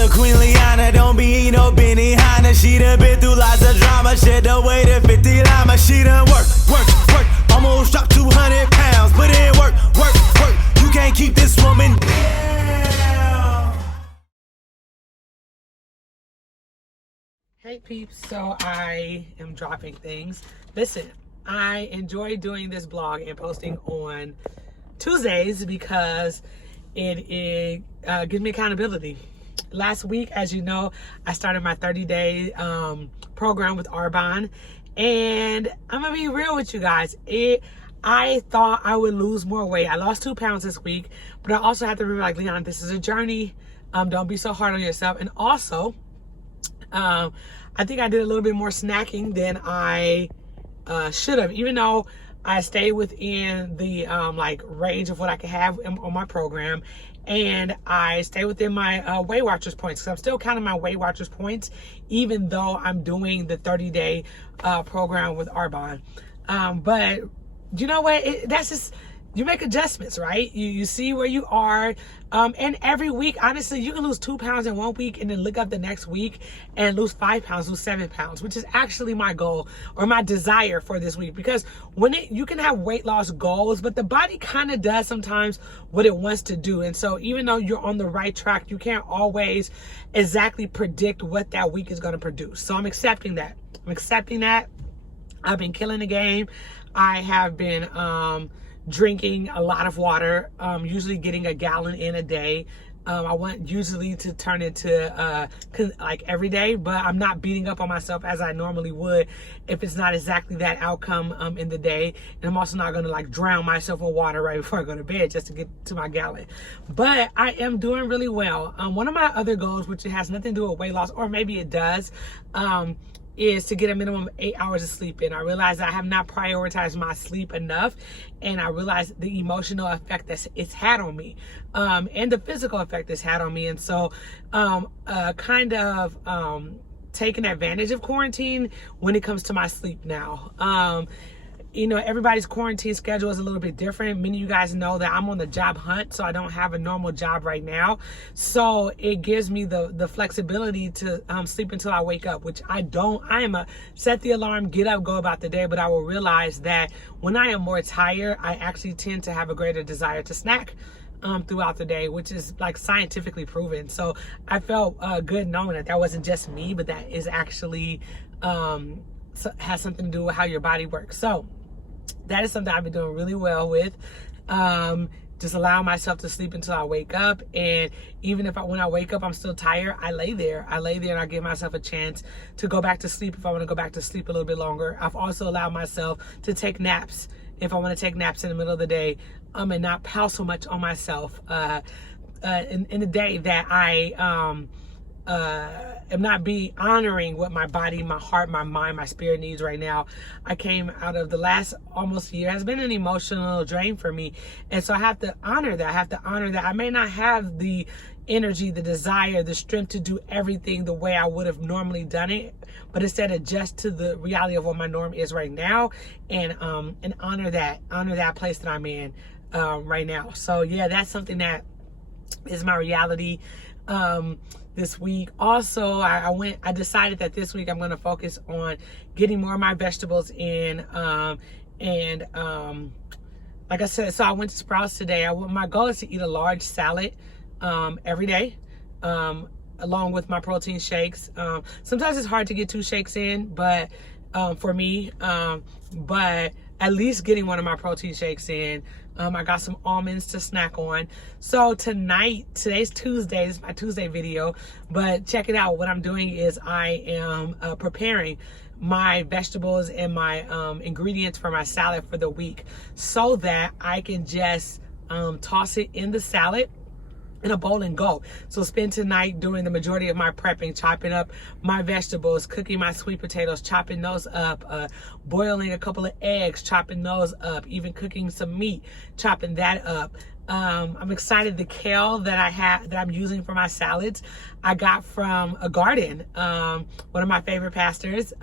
of Queen Liana, don't be no Benihana. She done been through lots of drama, shit the way to 50 llama. She done work, almost dropped 200 pounds. Put in work, you can't keep this woman down. Hey peeps, so I am dropping things. Listen, I enjoy doing this blog and posting on Tuesdays because it gives me accountability. Last week, as you know, I started my 30-day program with Arbonne, and I'm gonna be real with you guys. I thought I would lose more weight. I lost 2 pounds this week, but I also have to remember, like, Liana, this is a journey. Don't be so hard on yourself. And also, I think I did a little bit more snacking than I should have, even though I stayed within the like range of what I could have on my program, and I stay within my Weight Watchers points, because I'm still counting my Weight Watchers points even though I'm doing the 30-day program with Arbonne. But you know what, that's just, you make adjustments, right? You see where you are, and every week, honestly, you can lose 2 pounds in 1 week and then look up the next week and lose 5 pounds, lose 7 pounds, which is actually my goal or my desire for this week. Because you can have weight loss goals, but the body kind of does sometimes what it wants to do. And so even though you're on the right track, you can't always exactly predict what that week is going to produce. So I'm accepting that. I've been killing the game. I have been drinking a lot of water, usually getting a gallon in a day. I want usually to turn it to like every day, but I'm not beating up on myself as I normally would if it's not exactly that outcome in the day. And I'm also not going to like drown myself in water right before I go to bed just to get to my gallon. But I am doing really well. One of my other goals, which has nothing to do with weight loss, or maybe it does, is to get a minimum of 8 hours of sleep in. I realize that I have not prioritized my sleep enough, and I realize the emotional effect that it's had on me, and the physical effect it's had on me. And so kind of taking advantage of quarantine when it comes to my sleep now. You know, everybody's quarantine schedule is a little bit different. Many of you guys know that I'm on the job hunt, so I don't have a normal job right now. So it gives me the flexibility to sleep until I wake up, which I don't. I am a set the alarm, get up, go about the day, but I will realize that when I am more tired, I actually tend to have a greater desire to snack throughout the day, which is like scientifically proven. So I felt good knowing that that wasn't just me, but that is actually has something to do with how your body works. So that is something I've been doing really well with. Just allow myself to sleep until I wake up. And even if when I wake up, I'm still tired, I lay there and I give myself a chance to go back to sleep if I want to go back to sleep a little bit longer. I've also allowed myself to take naps if I want to take naps in the middle of the day, and not pile so much on myself in the day that I am not honoring what my body, my heart, my mind, my spirit needs right now. I came out of the last almost year has been an emotional drain for me. And so I have to honor that. I may not have the energy, the desire, the strength to do everything the way I would have normally done it, but instead adjust to the reality of what my norm is right now, and honor that place that I'm in right now. So yeah, that's something that is my reality this week. Also, I decided that this week I'm going to focus on getting more of my vegetables in, and like I said, so I went to Sprouts today. My goal is to eat a large salad every day, along with my protein shakes. Sometimes it's hard to get 2 shakes in, but for me, but at least getting one of my protein shakes in. I got some almonds to snack on. So today's Tuesday, this is my Tuesday video, but check it out. What I'm doing is I am preparing my vegetables and my ingredients for my salad for the week, so that I can just toss it in the salad in a bowl and go. So spend tonight doing the majority of my prepping, chopping up my vegetables, cooking my sweet potatoes, chopping those up, boiling a couple of eggs, chopping those up, even cooking some meat, chopping that up. I'm excited. The kale that I'm using for my salads, I got from a garden. One of my favorite pastors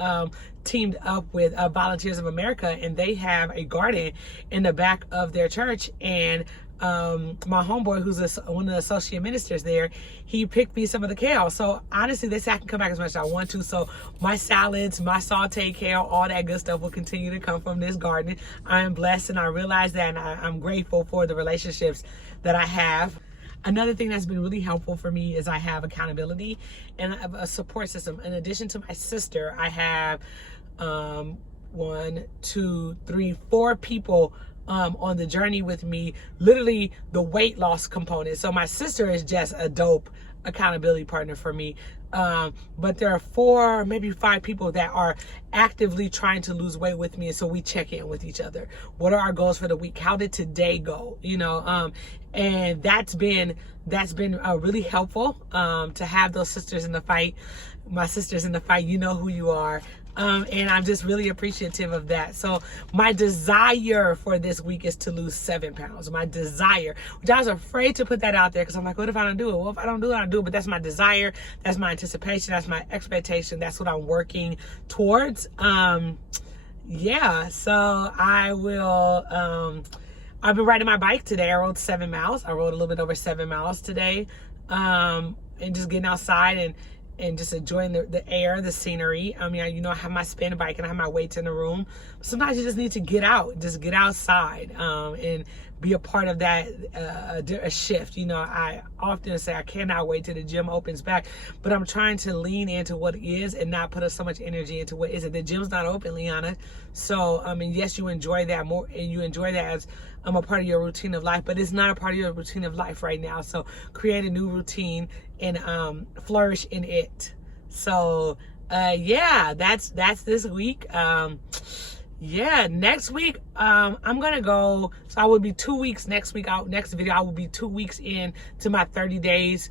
teamed up with Volunteers of America, and they have a garden in the back of their church, and my homeboy, who's one of the associate ministers there, he picked me some of the kale. So honestly, they say I can come back as much as I want to. So my salads, my sauteed kale, all that good stuff will continue to come from this garden. I am blessed, and I realize that, and I'm grateful for the relationships that I have. Another thing that's been really helpful for me is I have accountability and I have a support system. In addition to my sister, I have 1, 2, 3, 4 people on the journey with me, literally the weight loss component. So my sister is just a dope accountability partner for me. But there are 4, maybe 5 people that are actively trying to lose weight with me. And so we check in with each other. What are our goals for the week? How did today go? You know, and that's been really helpful, to have those sisters in the fight. My sisters in the fight, you know who you are. And I'm just really appreciative of that. So my desire for this week is to lose 7 pounds. My desire, which I was afraid to put that out there because I'm like, what if I don't do it? Well, if I don't do it, I don't do it. But that's my desire. That's my anticipation. That's my expectation. That's what I'm working towards. Yeah, so I will, I've been riding my bike today. I rode 7 miles. I rode a little bit over 7 miles today. And just getting outside and just enjoying the air, the scenery. I mean, you know, I have my spin bike and I have my weights in the room. Sometimes you just need to get out, just get outside, and be a part of that, a shift. You know, I often say I cannot wait till the gym opens back, but I'm trying to lean into what is and not put so much energy into what isn't. The gym's not open, Liana. So, I mean, yes, you enjoy that more, and you enjoy that as a part of your routine of life, but it's not a part of your routine of life right now. So create a new routine and flourish in it. So yeah, that's this week. Yeah, next week I'm gonna go, so I will be 2 weeks next week. Next video I will be 2 weeks in to my 30 days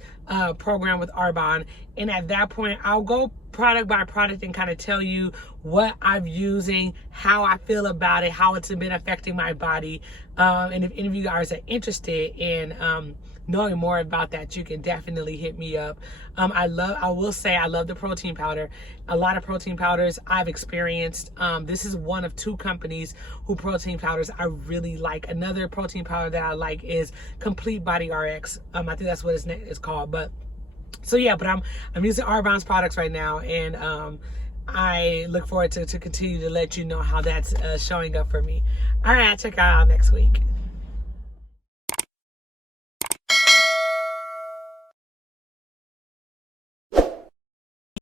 program with Arbonne, and at that point I'll go product by product and kind of tell you what I'm using, how I feel about it, how it's been affecting my body. And if any of you guys are interested in knowing more about that, you can definitely hit me up. I will say I love the protein powder. A lot of protein powders I've experienced. This is one of 2 companies who protein powders I really like. Another protein powder that I like is Complete Body RX. I think that's what it's called. But so yeah, but I'm using Arbonne's products right now, and I look forward to continue to let you know how that's showing up for me. All right, I'll check out next week.